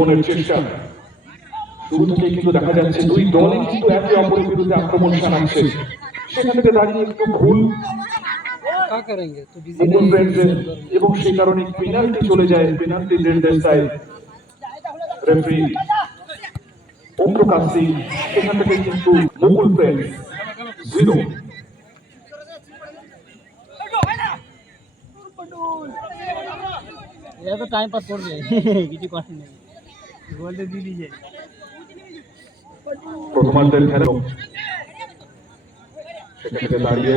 মনের চেষ্টা শুরু থেকে কিন্তু দেখা যাচ্ছে দুই দলই কিন্তু একে অপরের বিরুদ্ধে আক্রমণ চালাচ্ছে। সেখান থেকে দাঁড়িয়ে একটু ভুল এবং সেই কারণে পেনাল্টি চলে যায়, পেনাল্টি নির্দেশ দেয় রেফারি ওমপ্রকাশ সিং। সেখান থেকে কিন্তু মুকুল ফ্রেন্ডস 0। এরা তো টাইম পাস করবে, কিছু করার নেই, গোলটা দিয়ে দিয়েছে। প্রথমার্ধের খেলা সেখান থেকে দাঁড়িয়ে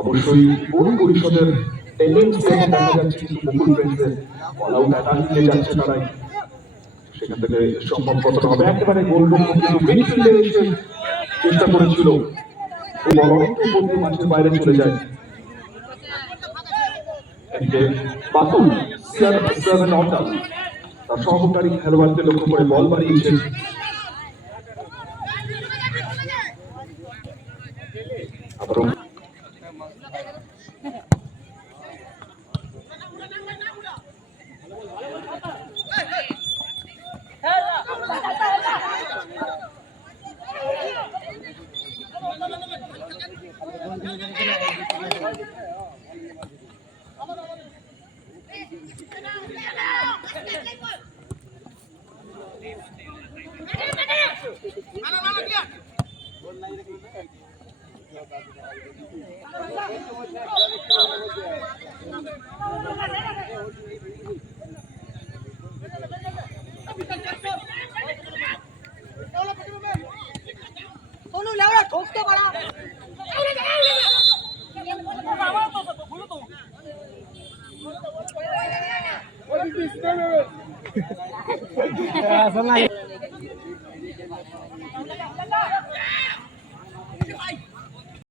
অবশ্যই বড় পরিষদের টেন্ডেন্সি দেখা যাচ্ছে কিন্তু মুকুল ফ্রেন্ডসের অল আউট অ্যাটাক নিয়ে যাচ্ছে তারাই। সেখান থেকে সম্ভব কতটা হবে, একেবারে গোলরক্ষক কিন্তু মিডফিল্ডে এসে চেষ্টা করেছিল, এই বল অনেকটা উপর মাঠের বাইরে চলে যায়। এদিকে বাতুল CR7 অর্ডার তার সহকারী খেলোয়াড়কে লক্ষ্য করে বল বাড়িয়েছেন। আবারও ঠকতে পারা